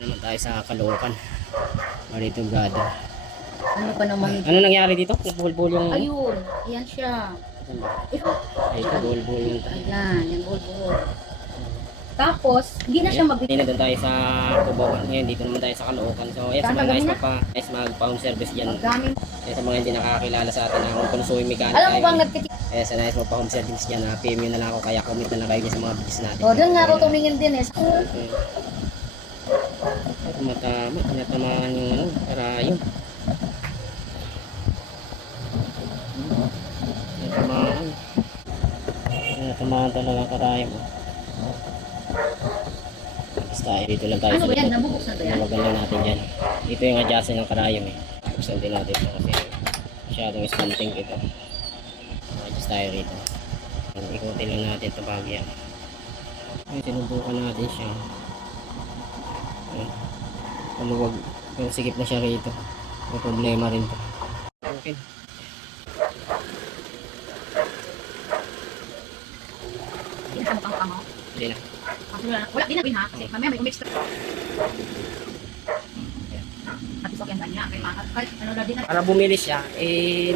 Naman tayo sa Caloocan. Marito brother. Ano pa naman? Ano nangyari dito? Bulbul yung... Ayun, ayan siya. Ay, bulbul yung... Ayan, yung bulbul. Tapos, hindi na siya Hindi na doon tayo sa Tubogan. Ngayon, dito naman tayo sa Caloocan. So, yes, Saan mga ka guys, gawin magpa-home service dyan. Gamit. Yes, sa mga hindi nakakilala sa atin, akong Konsuy Mechanic. Alam mo bang nagtitik? Yes, sa nice magpa-home service dyan. PM nyo na lang ako, kaya comment na lang kayo dyan sa mga videos natin. O, doon nga ako tumingin din eh. Natamaan yung ano, karayom. Natamaan talaga karayom. Tayo. Dito lang tayo Ano ba yan? Nabubuksan ba yan? Nawagan lang natin dyan. Dito yung adjustin ng karayom eh. Buksan din natin ito kasi masyadong stunting ito. Adjust tayo rito. Ikutin lang natin ito bagya. Ay, sinubukan natin siya. Maluwag. Pero sikip na siya rito. May problema rin ito. Okay. Hindi na siya mukhang kamo. Hindi na. Wala din na rin ha. Kasi mamaya may umextra. Tapos okay ang kanya. Kahit ano na din na. Para bumili siya,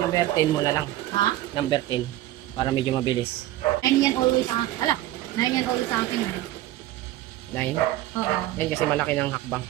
number 10 mo na lang. Ha? Number 10. Para medyo mabilis. 9 yan always sa akin. Ala, 9 yan always sa akin. 9. Oo. Yan kasi malaki ng hakbang.